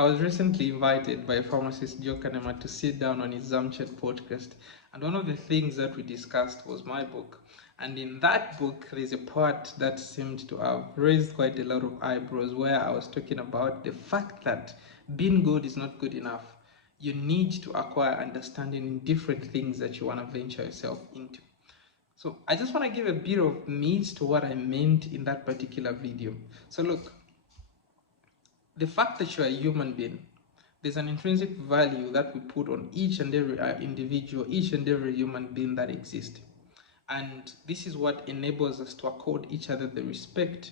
I was recently invited by pharmacist Joseph.M to sit down on his Zamchat podcast, and one of the things that we discussed was my book. And in that book, there's a part that seemed to have raised quite a lot of eyebrows, where I was talking about the fact that being good is not good enough. You need to acquire understanding in different things that you want to venture yourself into. So I just want to give a bit of meat to what I meant in that particular video. So look, the fact that you are a human being, there's an intrinsic value that we put on each and every individual, each and every human being that exists. And this is what enables us to accord each other the respect,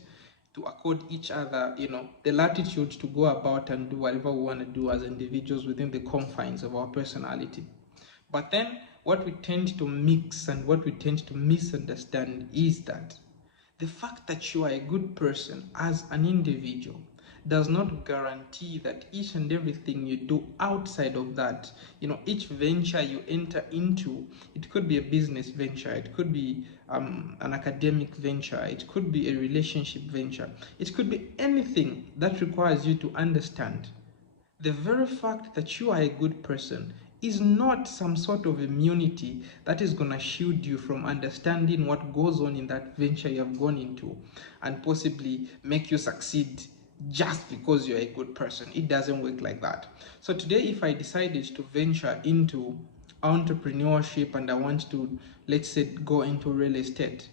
to accord each other, the latitude to go about and do whatever we want to do as individuals within the confines of our personality. But then what we tend to mix and what we tend to misunderstand is that the fact that you are a good person as an individual does not guarantee that each and everything you do outside of that, each venture you enter into, it could be a business venture, it could be an academic venture, it could be a relationship venture, it could be anything that requires you to understand the very fact that you are a good person is not some sort of immunity that is going to shield you from understanding what goes on in that venture you have gone into and possibly make you succeed just because you're a good person. It doesn't work like that. So today, if I decided to venture into entrepreneurship and I want to, let's say, go into real estate,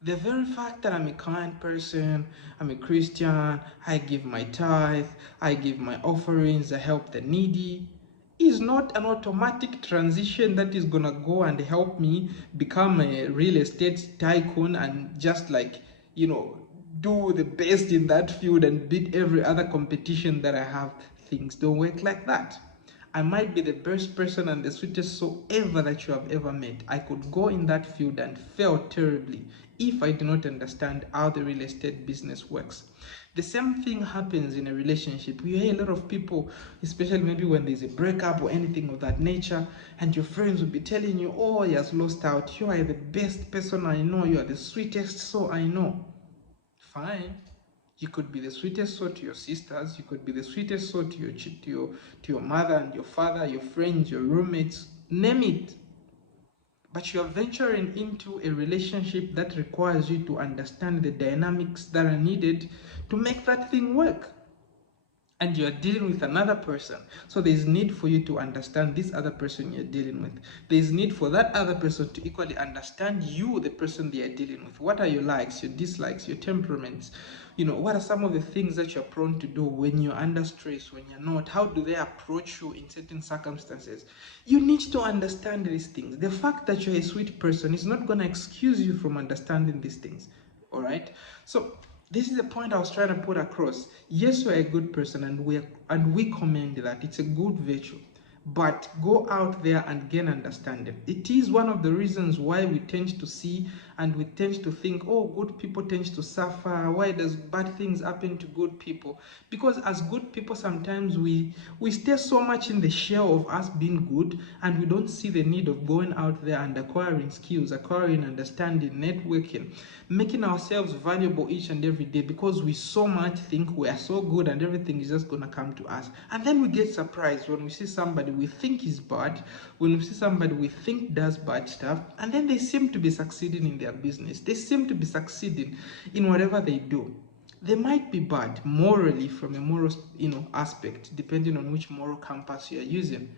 the very fact that I'm a kind person, I'm a Christian, I give my tithe, I give my offerings, I help the needy, is not an automatic transition that is gonna go and help me become a real estate tycoon and just do the best in that field and beat every other competition that I have. Things don't work like that. I might be the best person and the sweetest soul ever that you have ever met. I could go in that field and fail terribly if I do not understand how the real estate business works. The same thing happens in a relationship. You hear a lot of people, especially maybe when there's a breakup or anything of that nature, and your friends will be telling you, oh, he has lost out. You are the best person I know. You are the sweetest soul I know. Fine. You could be the sweetest soul to your sisters. You could be the sweetest soul to your mother and your father, your friends, your roommates. Name it. But you are venturing into a relationship that requires you to understand the dynamics that are needed to make that thing work. And you're dealing with another person, so there's need for you to understand this other person you're dealing with. There's need for that other person to equally understand you, the person they are dealing with. What are your likes, your dislikes, your temperaments? What are some of the things that you're prone to do when you're under stress, when you're not? How do they approach you in certain circumstances? You need to understand these things. The fact that you're a sweet person is not going to excuse you from understanding these things. All right, so this is the point I was trying to put across. Yes, we're a good person, and we commend that. It's a good virtue. But go out there and gain understanding. It is one of the reasons why we tend to see and we tend to think, oh, good people tend to suffer. Why does bad things happen to good people? Because as good people, sometimes we stay so much in the shell of us being good, and we don't see the need of going out there and acquiring skills, acquiring understanding, networking, making ourselves valuable each and every day, because we so much think we are so good and everything is just gonna come to us. And then we get surprised when we see somebody we think is bad, when we see somebody we think does bad stuff, and then they seem to be succeeding in their business. They seem to be succeeding in whatever they do. They might be bad morally, from a moral aspect, depending on which moral compass you are using,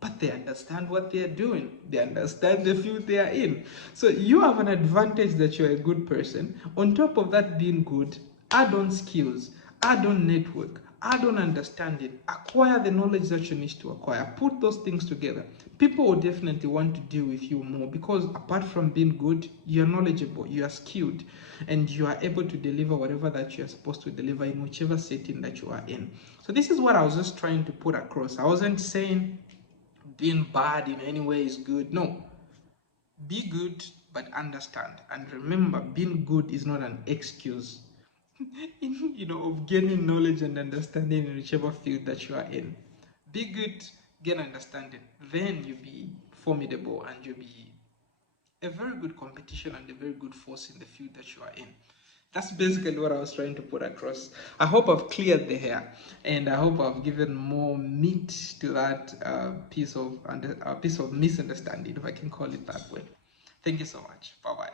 but they understand what they are doing. They understand the field they are in. So you have an advantage that you're a good person. On top of that being good, add on skills, add on network, add on understanding, acquire the knowledge that you need to acquire. Put those things together. People will definitely want to deal with you more, because apart from being good, you're knowledgeable, you are skilled, and you are able to deliver whatever that you are supposed to deliver in whichever setting that you are in. So this is what I was just trying to put across. I wasn't saying being bad in any way is good. No. Be good, but understand. And remember, being good is not an excuse of gaining knowledge and understanding in whichever field that you are in. Be good, gain understanding. Then you'll be formidable and you'll be a very good competition and a very good force in the field that you are in. That's basically what I was trying to put across. I hope I've cleared the hair, and I hope I've given more meat to that piece of misunderstanding, if I can call it that way. Thank you so much. Bye bye.